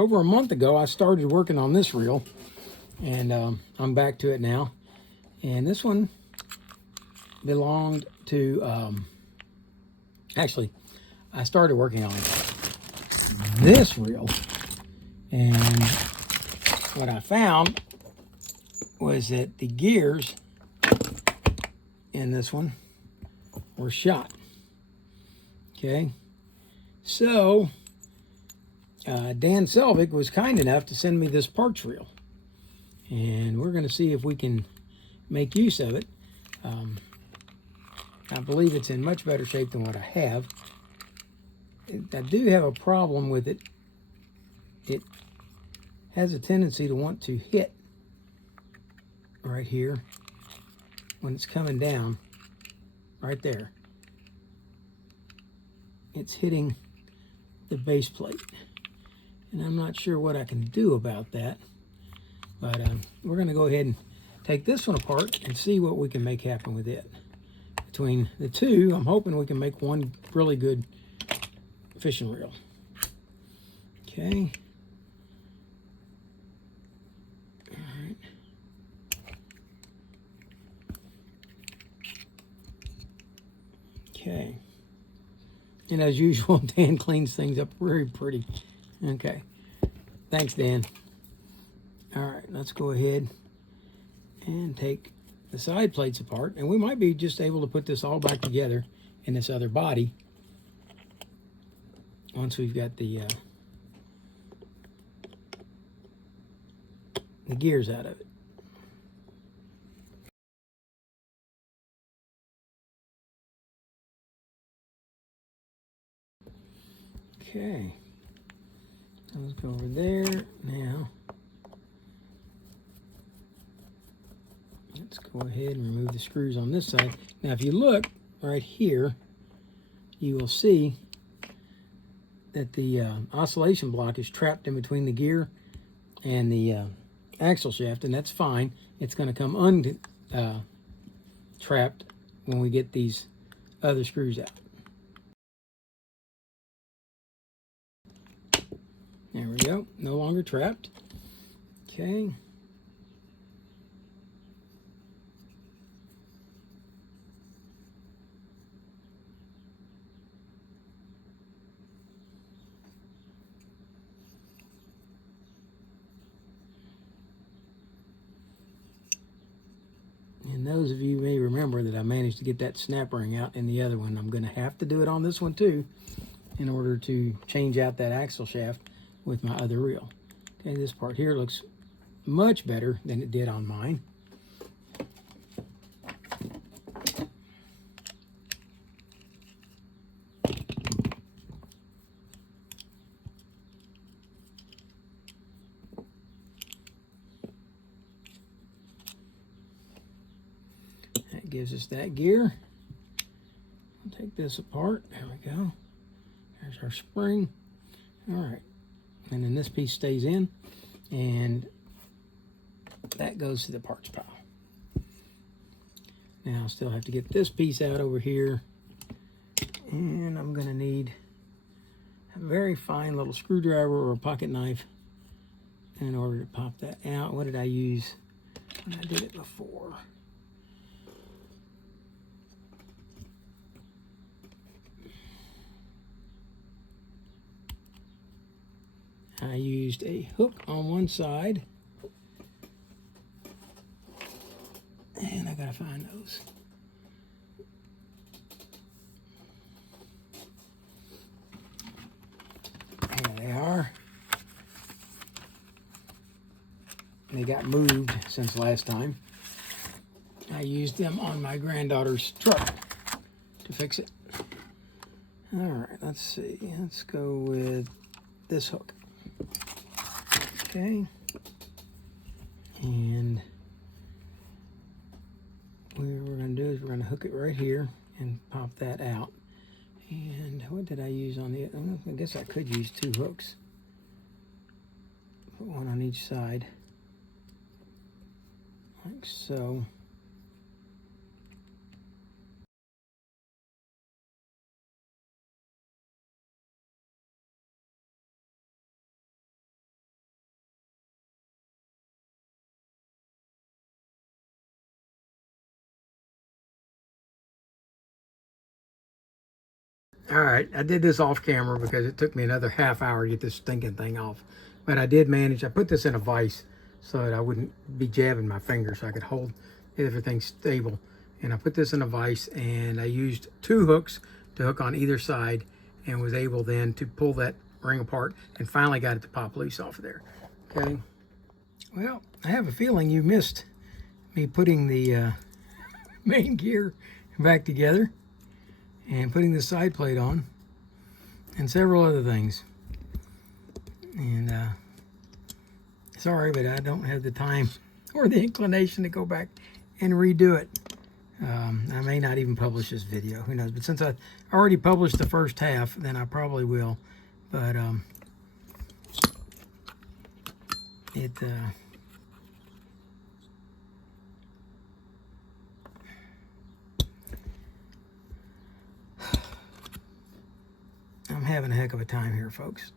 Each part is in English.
over a month ago, I started working on this reel, and I'm back to it now. And this one belonged to, actually, I started working on this reel, and what I found was that the gears in this one were shot. Okay, so Dan Selvig was kind enough to send me this parts reel, and we're going to see if we can make use of it. I believe it's in much better shape than what I have. I do have a problem with it. It has a tendency to want to hit right here when it's coming down, right there. It's hitting the base plate, and I'm not sure what I can do about that, but we're going to go ahead and take this one apart and see what we can make happen with it. Between the two, I'm hoping we can make one really good fishing reel. Okay. All right. Okay. And as usual, Dan cleans things up very pretty. Okay. Thanks, Dan. All right, let's go ahead and take the side plates apart. And we might be just able to put this all back together in this other body once we've got the gears out of it. Okay, let's go over there now. Let's go ahead and remove the screws on this side. Now, if you look right here, you will see that the oscillation block is trapped in between the gear and the axle shaft, and that's fine. It's going to come trapped when we get these other screws out. There we go, no longer trapped. Okay. And those of you may remember that I managed to get that snap ring out in the other one. I'm going to have to do it on this one too in order to change out that axle shaft with my other reel. Okay, this part here looks much better than it did on mine. That gives us that gear. I'll take this apart. There we go. There's our spring. All right. And then this piece stays in, and that goes to the parts pile. Now I still have to get this piece out over here, and I'm going to need a very fine little screwdriver or a pocket knife in order to pop that out. What did I use when I did it before? I used a hook on one side, and I gotta find those. Here they are. They got moved since last time. I used them on my granddaughter's truck to fix it. All right, let's see. Let's go with this hook. Okay, and what we're going to do is we're going to hook it right here and pop that out. And what did I use on the, I guess I could use two hooks. Put one on each side, like so. All right, I did this off camera because it took me another half hour to get this stinking thing off. But I did manage. I put this in a vise so that I wouldn't be jabbing my fingers, so I could hold everything stable. And I put this in a vise, and I used 2 hooks to hook on either side, and was able then to pull that ring apart, and finally got it to pop loose off of there. Okay. Well, I have a feeling you missed me putting the main gear back together and putting the side plate on and several other things. And sorry, but I don't have the time or the inclination to go back and redo it. I may not even publish this video, who knows, but since I already published the first half, then I probably will. But I'm having a heck of a time here, folks.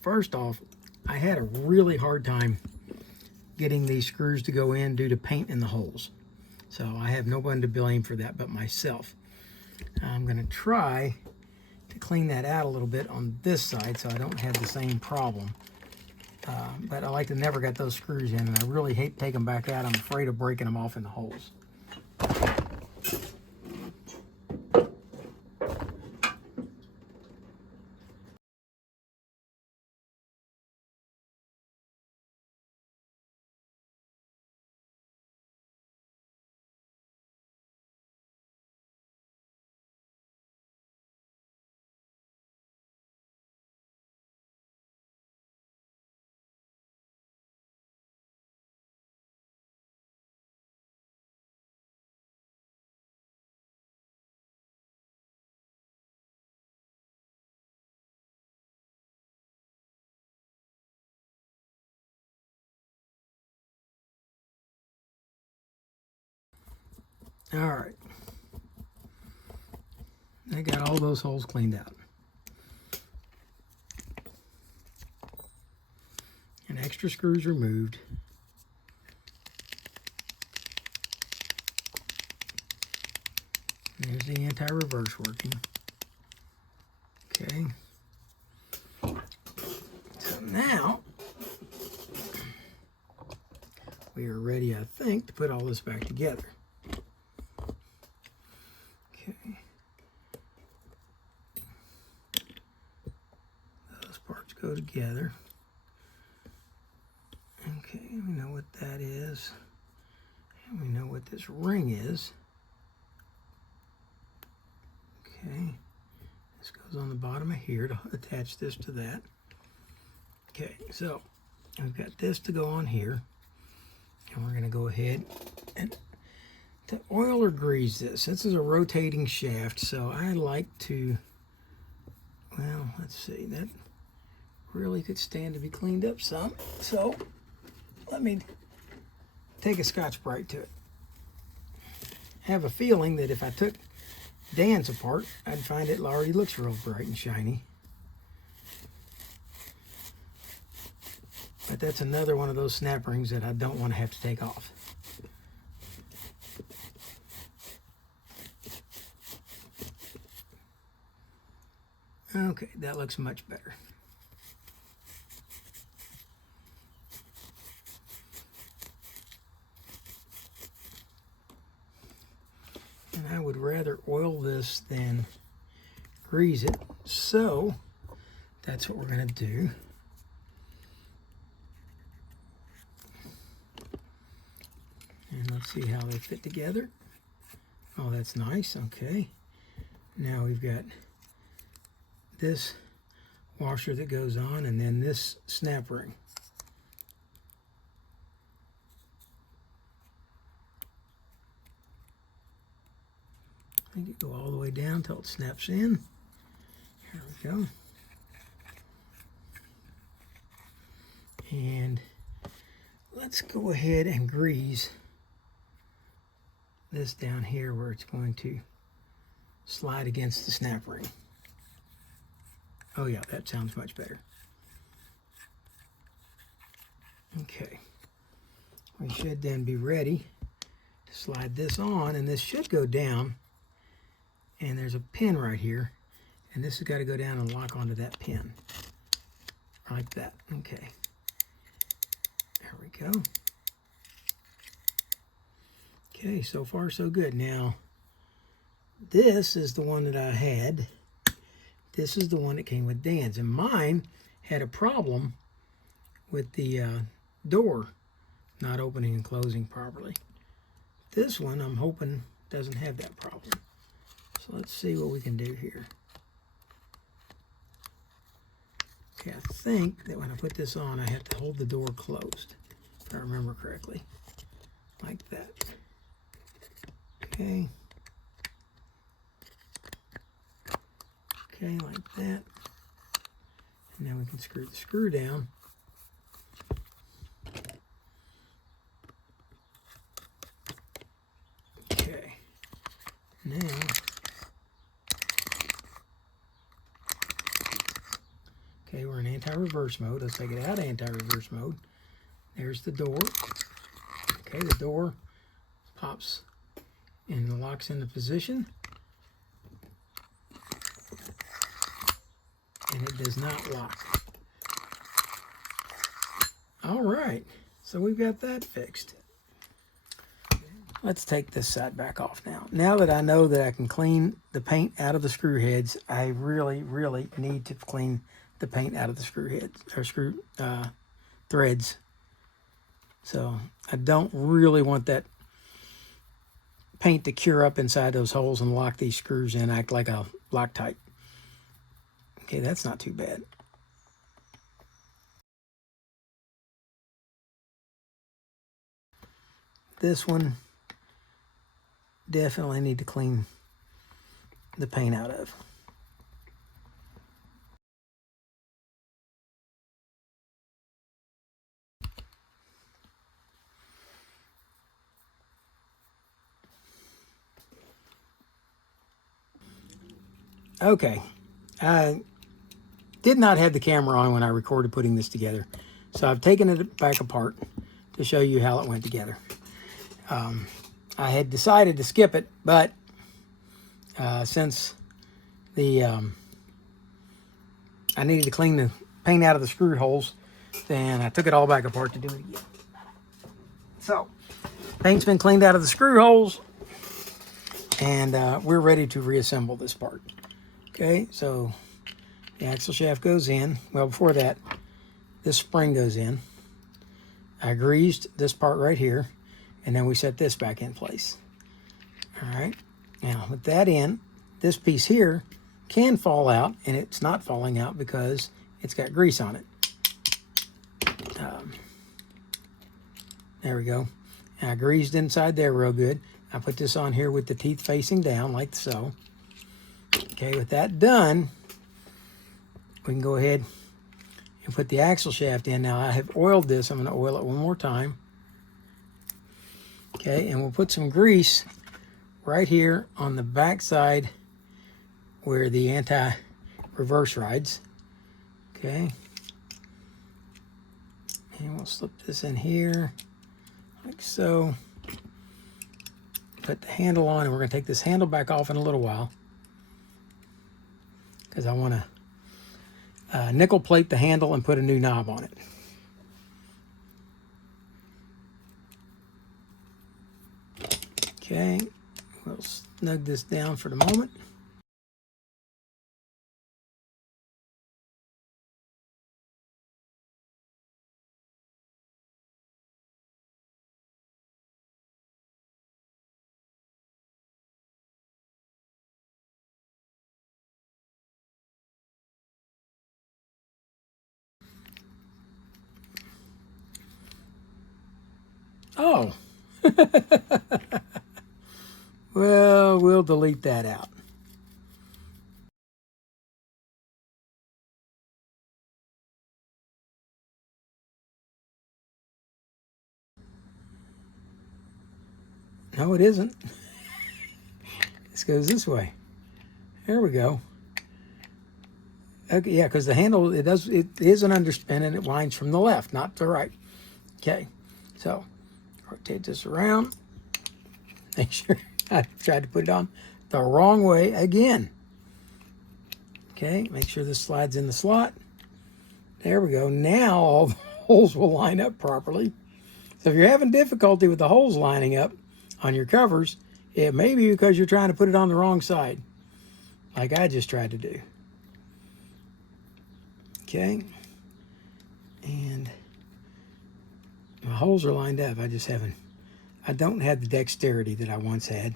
First off, I had a really hard time getting these screws to go in due to paint in the holes. So I have no one to blame for that but myself. I'm going to try to clean that out a little bit on this side so I don't have the same problem. But I like to never get those screws in, and I really hate to take them back out. I'm afraid of breaking them off in the holes. All right. I got all those holes cleaned out. And extra screws removed. There's the anti-reverse working. Okay. So now we are ready, I think, to put all this back together. Okay. Those parts go together. Okay, we know what that is. And we know what this ring is. Okay. This goes on the bottom of here to attach this to that. Okay, so we've got this to go on here. And we're going to go ahead and to oil or grease this. This is a rotating shaft, so I like to, well, let's see, that really could stand to be cleaned up some. So let me take a Scotch-Brite to it. I have a feeling that if I took Dan's apart, I'd find it already looks real bright and shiny. But that's another one of those snap rings that I don't want to have to take off. Okay, that looks much better. And I would rather oil this than grease it, so that's what we're going to do. And let's see how they fit together. Oh, that's nice. Okay. Now we've got this washer that goes on, and then this snap ring. Make it go all the way down until it snaps in. Here we go. And let's go ahead and grease this down here where it's going to slide against the snap ring. Oh yeah, that sounds much better. Okay, we should then be ready to slide this on, and this should go down, and there's a pin right here, and this has got to go down and lock onto that pin like that. Okay, there we go. Okay, so far so good. Now this is the one that I had. This is the one that came with Dan's, and mine had a problem with the door not opening and closing properly. This one I'm hoping doesn't have that problem. So let's see what we can do here. Okay, I think that when I put this on, I have to hold the door closed, if I remember correctly, like that. Okay. Okay, like that. And then we can screw the screw down. Okay. Now, okay, we're in anti-reverse mode. Let's take it out of anti-reverse mode. There's the door. Okay, the door pops and locks into position. And it does not lock. All right, so we've got that fixed. Let's take this side back off now. Now that I know that I can clean the paint out of the screw heads, I really, really need to clean the paint out of the screw heads, or screw threads. So I don't really want that paint to cure up inside those holes and lock these screws in, act like a Loctite. Okay, that's not too bad. This one, definitely need to clean the paint out of. Okay, I did not have the camera on when I recorded putting this together, so I've taken it back apart to show you how it went together. I had decided to skip it, but since the I needed to clean the paint out of the screw holes, then I took it all back apart to do it again. So, paint's been cleaned out of the screw holes, and we're ready to reassemble this part. Okay, so the axle shaft goes in. Well, before that, this spring goes in. I greased this part right here, and then we set this back in place. All right, now with that in, this piece here can fall out, and it's not falling out because it's got grease on it. There we go. And I greased inside there real good. I put this on here with the teeth facing down like so. Okay, with that done, we can go ahead and put the axle shaft in. Now I have oiled this. I'm going to oil it one more time. Okay, and we'll put some grease right here on the back side where the anti-reverse rides. Okay, and we'll slip this in here like so. Put the handle on, and we're going to take this handle back off in a little while because I want to nickel plate the handle and put a new knob on it. Okay, we'll snug this down for the moment. Oh, Well, we'll delete that out. No, it isn't. This goes this way. There we go. Okay, yeah, because the handle, it is an underspin and it winds from the left, not the right. Okay, so rotate this around. Make sure I tried to put it on the wrong way again. Okay, make sure this slides in the slot. There we go. Now all the holes will line up properly. So if you're having difficulty with the holes lining up on your covers, it may be because you're trying to put it on the wrong side, like I just tried to do. Okay, and my holes are lined up. I don't have the dexterity that I once had.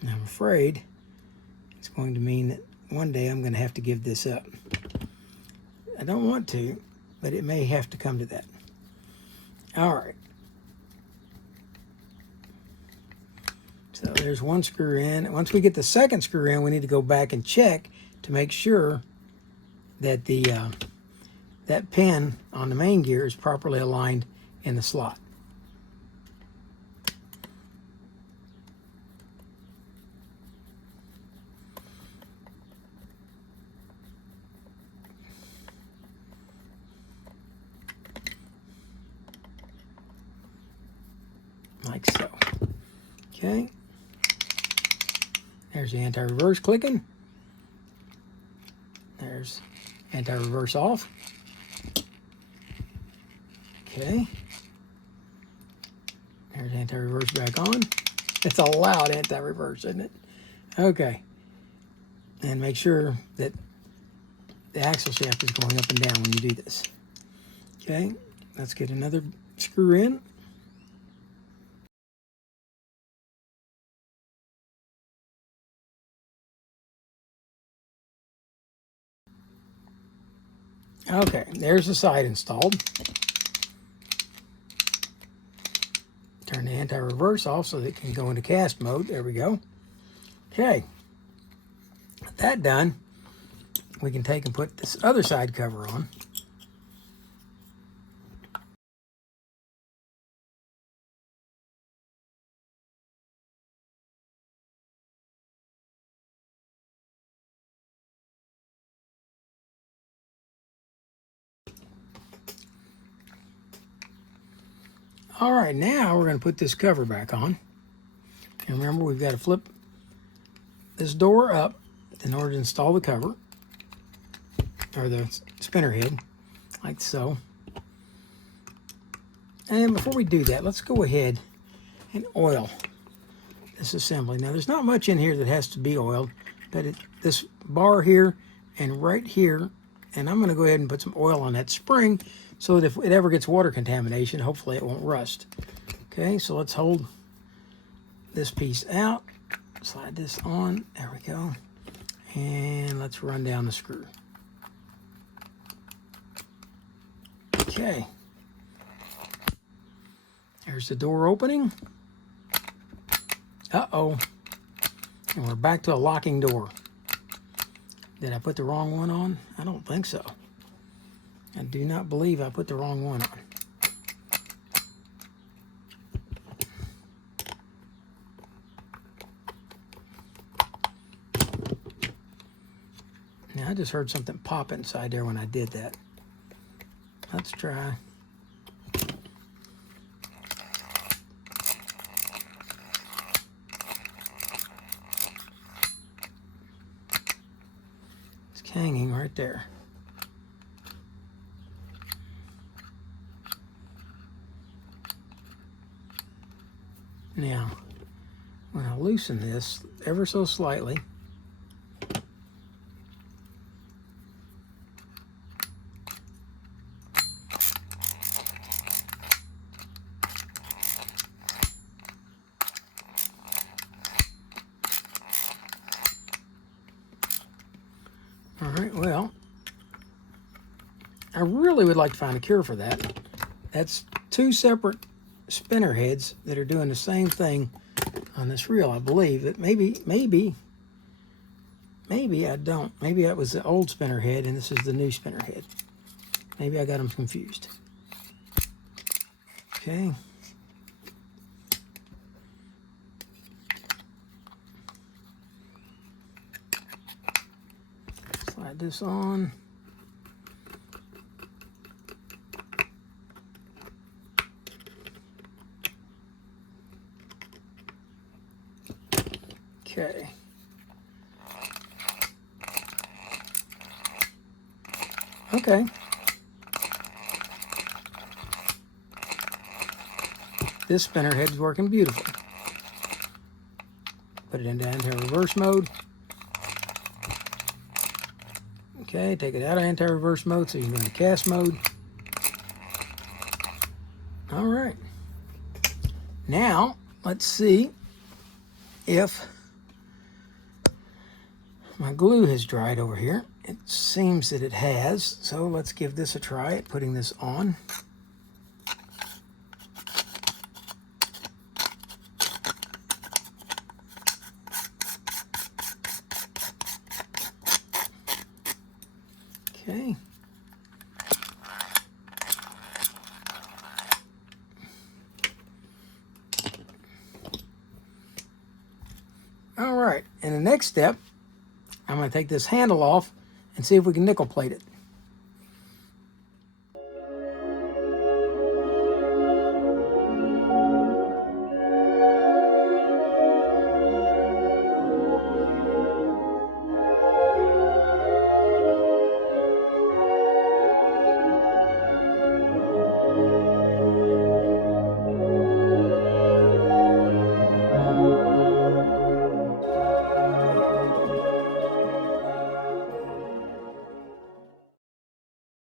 And I'm afraid it's going to mean that one day I'm going to have to give this up. I don't want to, but it may have to come to that. All right. So there's one screw in. Once we get the second screw in, we need to go back and check to make sure that that pin on the main gear is properly aligned in the slot. Like so. Okay. There's the anti-reverse clicking. There's anti-reverse off. Okay. There's anti-reverse back on. It's a loud anti-reverse, isn't it? Okay. And make sure that the axle shaft is going up and down when you do this. Okay. Let's get another screw in. Okay, there's the side installed. Turn the anti-reverse off so that it can go into cast mode. There we go. Okay, with that done, we can take and put this other side cover on. All right, now we're going to put this cover back on. And remember, we've got to flip this door up in order to install the cover, or the spinner head, like so. And before we do that, let's go ahead and oil this assembly. Now, there's not much in here that has to be oiled, but this bar here and right here, and I'm going to go ahead and put some oil on that spring so that if it ever gets water contamination, hopefully it won't rust. Okay, so let's hold this piece out, slide this on, there we go, and let's run down the screw. Okay, there's the door opening. Uh-oh, and we're back to a locking door. Did I put the wrong one on? I don't think so. I do not believe I put the wrong one on. Now, I just heard something pop inside there when I did that. Let's try. It's hanging right there. Now, when I loosen this ever so slightly, all right, well, I really would like to find a cure for that. That's two separate spinner heads that are doing the same thing on this reel, I believe. That maybe I don't. Maybe that was the old spinner head and this is the new spinner head. Maybe I got them confused. Okay. Slide this on. Okay. Okay. This spinner head's working beautiful. Put it into anti-reverse mode. Okay, take it out of anti-reverse mode so you can go into cast mode. All right. Now, let's see if my glue has dried over here. It seems that it has, so let's give this a try at putting this on. Okay. All right, and the next step, I'm going to take this handle off and see if we can nickel plate it.